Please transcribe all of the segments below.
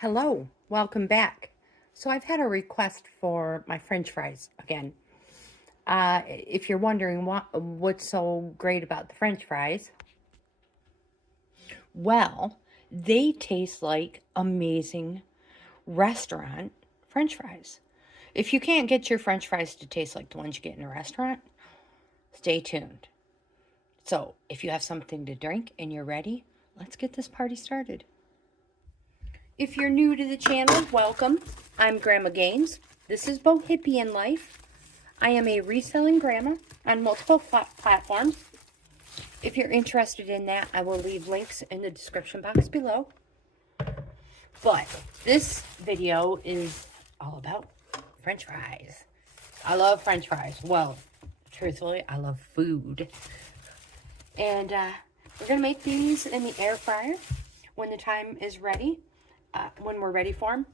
Hello, welcome back. So I've had a request for my French fries again. If you're wondering what's so great about the French fries, well, they taste like amazing restaurant French fries. If you can't get your French fries to taste like the ones you get in a restaurant, stay tuned. So if you have something to drink and you're ready, let's get this party started. If you're new to the channel, welcome. I'm Grandma GAINZ. This is Bohippianlife. I am a reselling grandma on multiple platforms. If you're interested in that, I will leave links in the description box below. But this video is all about French fries. I love French fries. Well, truthfully, I love food. And we're going to make these in the air fryer when the time is ready. When we're ready for them.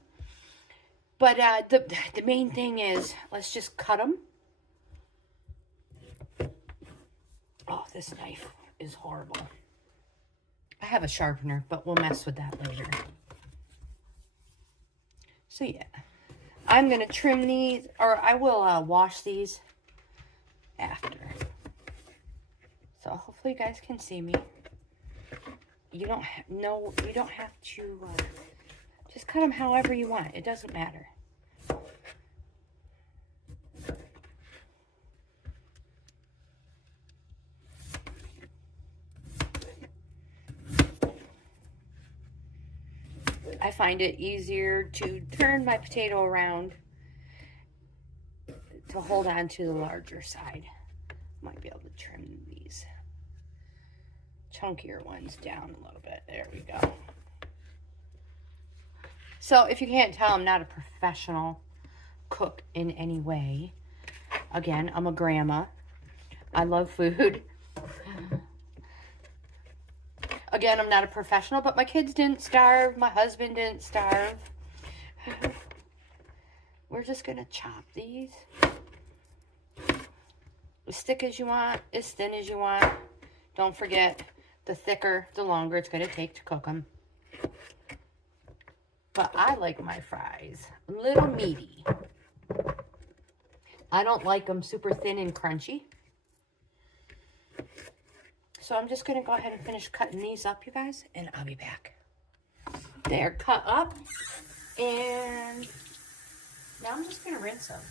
But the main thing is, let's just cut them. Oh, this knife is horrible. I have a sharpener, but we'll mess with that later. So yeah, I'm going to trim these, or I will wash these after. So hopefully you guys can see me. You don't have to... just cut them however you want. It doesn't matter. I find it easier to turn my potato around to hold on to the larger side. Might be able to trim these chunkier ones down a little bit. There we go. So, if you can't tell, I'm not a professional cook in any way. Again, I'm a grandma. I love food. Again, I'm not a professional, but my kids didn't starve. My husband didn't starve. We're just going to chop these. As thick as you want, as thin as you want. Don't forget, the thicker, the longer it's going to take to cook them. But I like my fries a little meaty. I don't like them super thin and crunchy. So I'm just going to go ahead and finish cutting these up, you guys, and I'll be back. They're cut up, and now I'm just going to rinse them.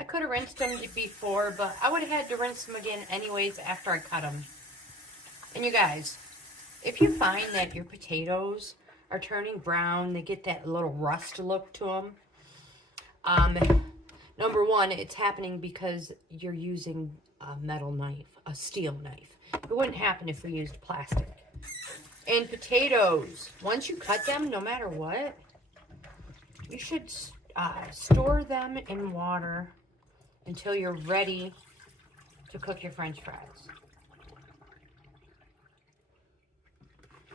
I could have rinsed them before, but I would have had to rinse them again anyways after I cut them. And you guys, if you find that your potatoes are turning brown, they get that little rust look to them, number one, it's happening because you're using a metal knife, a steel knife. It wouldn't happen if we used plastic. And potatoes, once you cut them, no matter what, you should store them in water until you're ready to cook your French fries.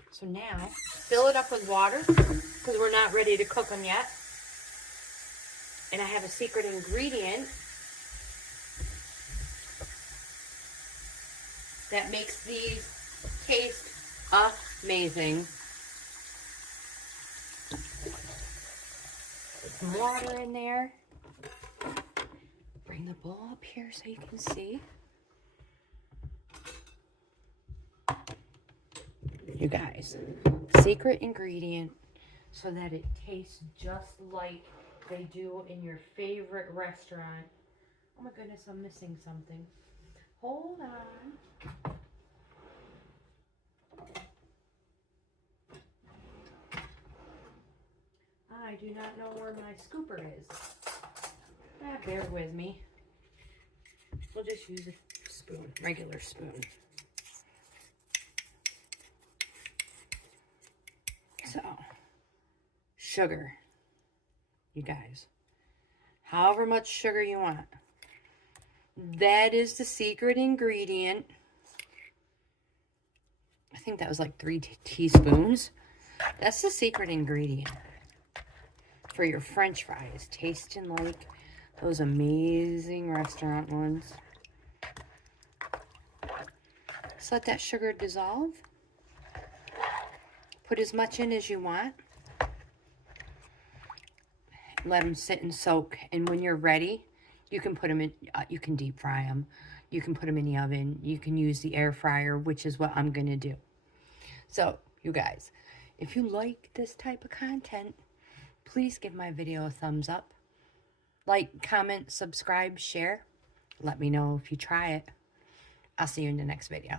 So now, fill it up with water, because we're not ready to cook them yet. And I have a secret ingredient that makes these taste amazing. Put some water in there. Bring the bowl up here so you can see. You guys, secret ingredient so that it tastes just like they do in your favorite restaurant. Oh my goodness, I'm missing something. Hold on. I do not know where my scooper is. Bear with me. We'll just use a spoon, regular spoon. So, sugar. You guys, however much sugar you want. That is the secret ingredient I think that was like 3 teaspoons. That's the secret ingredient for your French fries, tasting like those amazing restaurant ones. Just let that sugar dissolve. Put as much in as you want. Let them sit and soak. And when you're ready, you can put them in, you can deep fry them. You can put them in the oven. You can use the air fryer, which is what I'm going to do. So, you guys, if you like this type of content, please give my video a thumbs up. Like, comment, subscribe, share. Let me know if you try it. I'll see you in the next video.